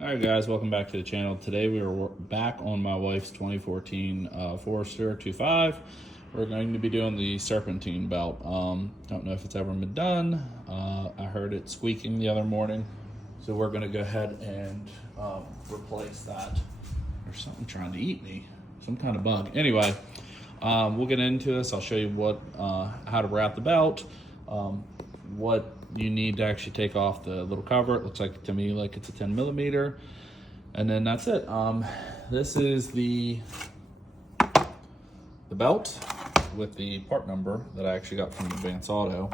Alright guys, welcome back to the channel. Today we are back on my wife's 2014 Forester 2.5. We're going to be doing the serpentine belt. Don't know if it's ever been done. I heard it squeaking the other morning. So we're going to go ahead and replace that. There's something trying to eat me. Some kind of bug. Anyway, we'll get into this. I'll show you how to wrap the belt. What you need to actually take off the little cover. It looks like to me like it's a 10 millimeter, and then that's it. This is the belt with the part number that I actually got from Advance Auto.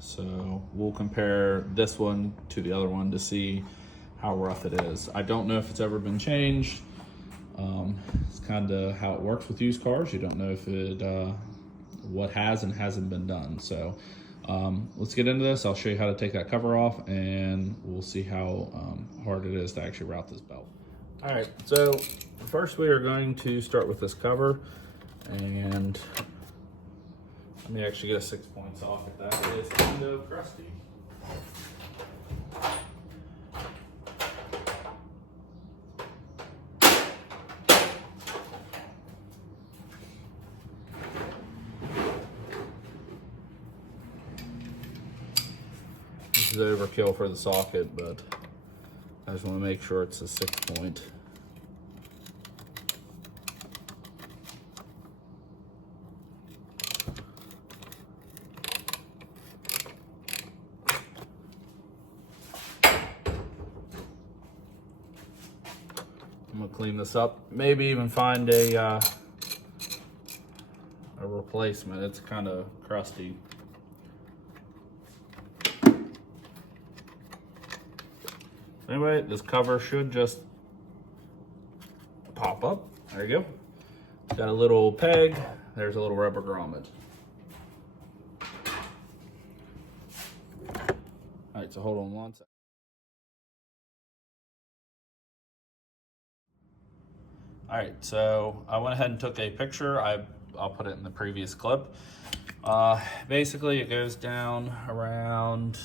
So we'll compare this one to the other one to see how rough it is. I don't know if it's ever been changed. It's kind of how it works with used cars. You don't know if it what has and hasn't been done. So let's get into this. I'll show you how to take that cover off, and we'll see how hard it is to actually route this belt. All right, so first we are going to start with this cover, and let me actually get a 6 points off if that is kind of crusty. This is overkill for the socket, but I just want to make sure it's a 6 point. I'm gonna clean this up. Maybe even find a replacement. It's kind of crusty. Anyway, this cover should just pop up. There you go. It's got a little peg. There's a little rubber grommet. All right, so hold on one second. All right, so I went ahead and took a picture. I'll put it in the previous clip. Basically, it goes down around,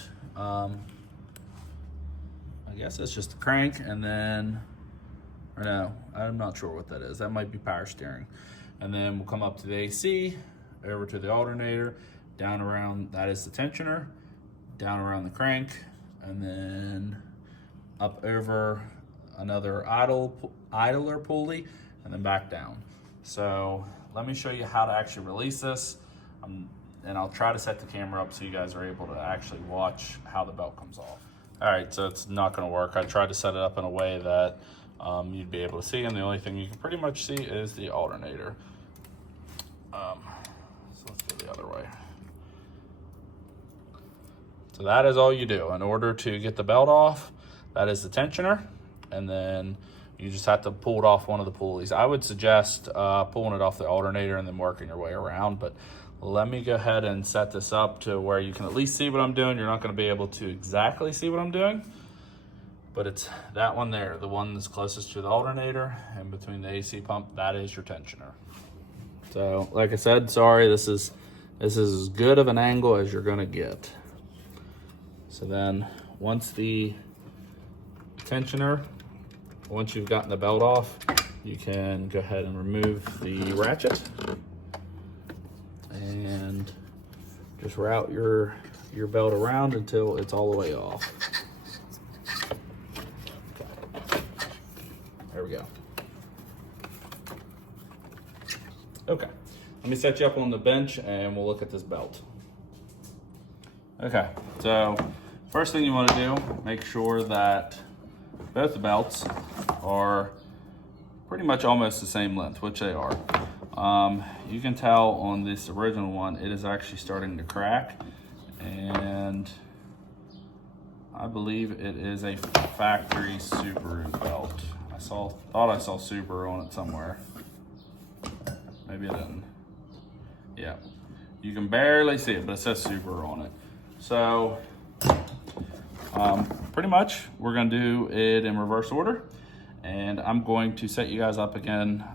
I guess it's just a crank, and then, or no, I'm not sure what that is. That might be power steering. And then we'll come up to the AC, over to the alternator, down around, that is the tensioner, down around the crank, and then up over another idler pulley, and then back down. So let me show you how to actually release this. And I'll try to set the camera up so you guys are able to actually watch how the belt comes off. All right, so it's not gonna work. I tried to set it up in a way that you'd be able to see, and the only thing you can pretty much see is the alternator. So let's go the other way. So that is all you do. In order to get the belt off, that is the tensioner, and then you just have to pull it off one of the pulleys. I would suggest pulling it off the alternator and then working your way around, but let me go ahead and set this up to where you can at least see what I'm doing. You're not going to be able to exactly see what I'm doing, but it's that one there, the one that's closest to the alternator and between the AC pump, that is your tensioner. So like I said, sorry, this is as good of an angle as you're going to get. So then once you've gotten the belt off, you can go ahead and remove the ratchet and just route your belt around until it's all the way off. Okay. There we go. Okay, let me set you up on the bench and we'll look at this belt. Okay, so first thing you want to do, make sure that both the belts are pretty much almost the same length, which they are. You can tell on this original one, it is actually starting to crack, and I believe it is a factory Subaru belt. Thought I saw Subaru on it somewhere. Maybe I didn't. Yeah, you can barely see it, but it says Subaru on it. So pretty much we're gonna do it in reverse order, and I'm going to set you guys up again.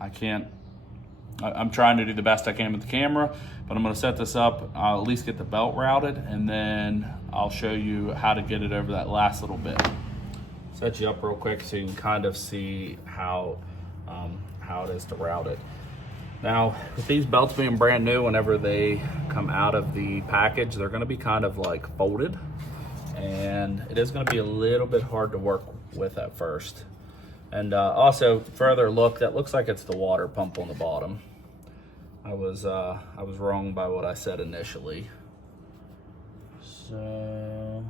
I'm trying to do the best I can with the camera, but I'm gonna set this up. I'll at least get the belt routed, and then I'll show you how to get it over that last little bit. set you up real quick so you can kind of see how it is to route it. Now, with these belts being brand new, whenever they come out of the package, they're gonna be kind of like folded, and it is gonna be a little bit hard to work with at first. And also, further look, that looks like it's the water pump on the bottom. I was wrong by what I said initially. So,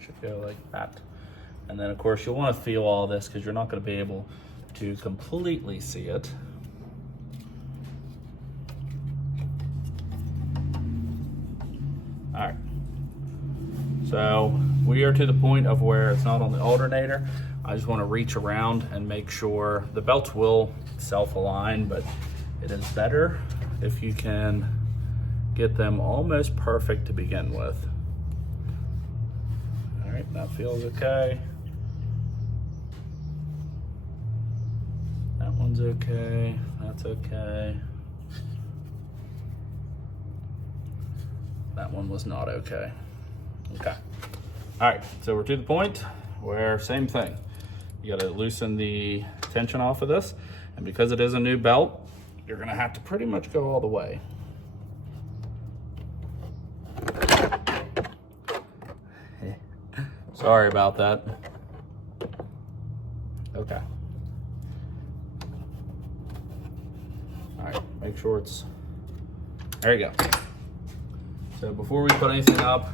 should go like that. And then of course you'll want to feel all this because you're not going to be able to completely see it. All right. So we are to the point of where it's not on the alternator. I just want to reach around and make sure the belts will self-align, but it is better if you can get them almost perfect to begin with. All right, that feels okay. That one's okay, that's okay. That one was not okay. Okay. All right, so we're to the point where same thing. You gotta loosen the tension off of this, and because it is a new belt, you're gonna have to pretty much go all the way. Sorry about that. Okay. All right, make sure it's, there you go. So before we put anything up,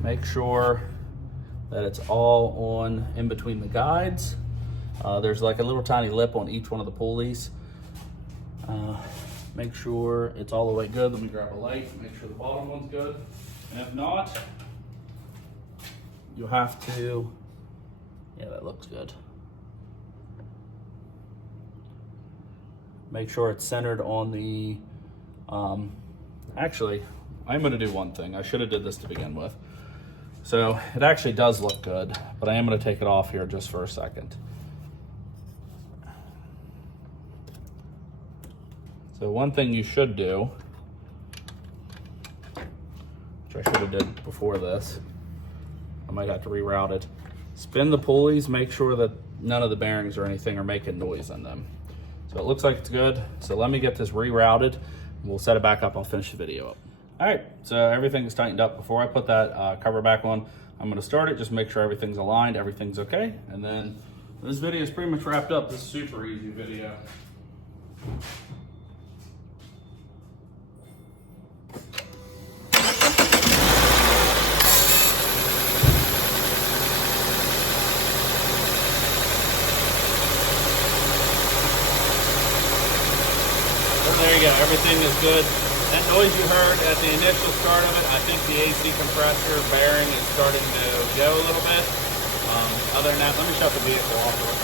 make sure that it's all on in between the guides. There's like a little tiny lip on each one of the pulleys. Make sure it's all the way good. Let me grab a light, make sure the bottom one's good. And if not, you'll have to, yeah, that looks good. Make sure it's centered on the, actually, I'm gonna do one thing. I should have did this to begin with. So it actually does look good, but I am gonna take it off here just for a second. So one thing you should do, which I should have did before this, I might have to reroute it. Spin the pulleys, make sure that none of the bearings or anything are making noise in them. So it looks like it's good. So let me get this rerouted. We'll set it back up. I'll finish the video up. All right, so everything is tightened up. Before I put that cover back on, I'm gonna start it, just make sure everything's aligned, everything's okay. And then this video is pretty much wrapped up. This is a super easy video. There you go, everything is good. That noise you heard at the initial start of it, I think the AC compressor bearing is starting to go a little bit. Other than that, let me shut the vehicle off real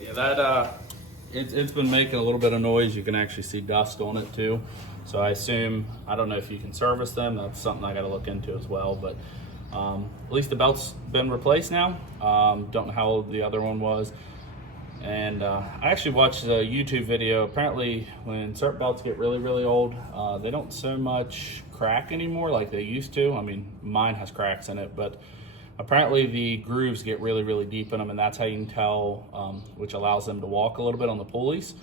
quick. Yeah, that it's been making a little bit of noise. You can actually see dust on it too. So I assume, I don't know if you can service them. That's something I got to look into as well. But at least the belt's been replaced now. Don't know how old the other one was. And I actually watched a YouTube video. Apparently when serp belts get really, really old, they don't so much crack anymore like they used to. I mean, mine has cracks in it, but apparently the grooves get really, really deep in them, and that's how you can tell, which allows them to walk a little bit on the pulleys,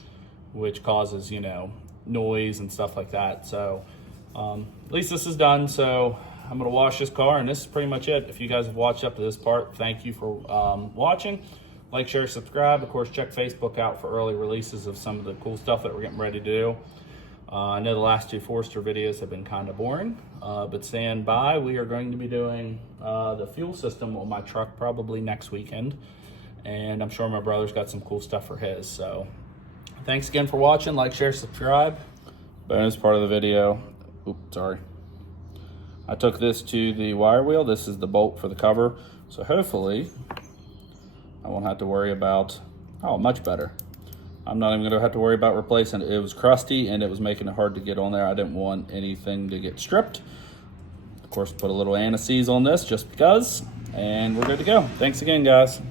which causes, you know, noise and stuff like that. So at least this is done. So I'm gonna wash this car, and this is pretty much it. If you guys have watched up to this part, thank you for watching. Like, share, subscribe. Of course, check Facebook out for early releases of some of the cool stuff that we're getting ready to do. I know the last two Forester videos have been kind of boring, but stand by. We are going to be doing the fuel system on my truck probably next weekend, and I'm sure my brother's got some cool stuff for his. So thanks again for watching. Like, share, subscribe. Bonus part of the video. Oops, sorry. I took this to the wire wheel. This is the bolt for the cover. So hopefully I won't have to worry about, oh, much better. I'm not even gonna have to worry about replacing it. It was crusty and it was making it hard to get on there. I didn't want anything to get stripped. Of course, put a little anti-seize on this just because, and we're good to go. Thanks again, guys.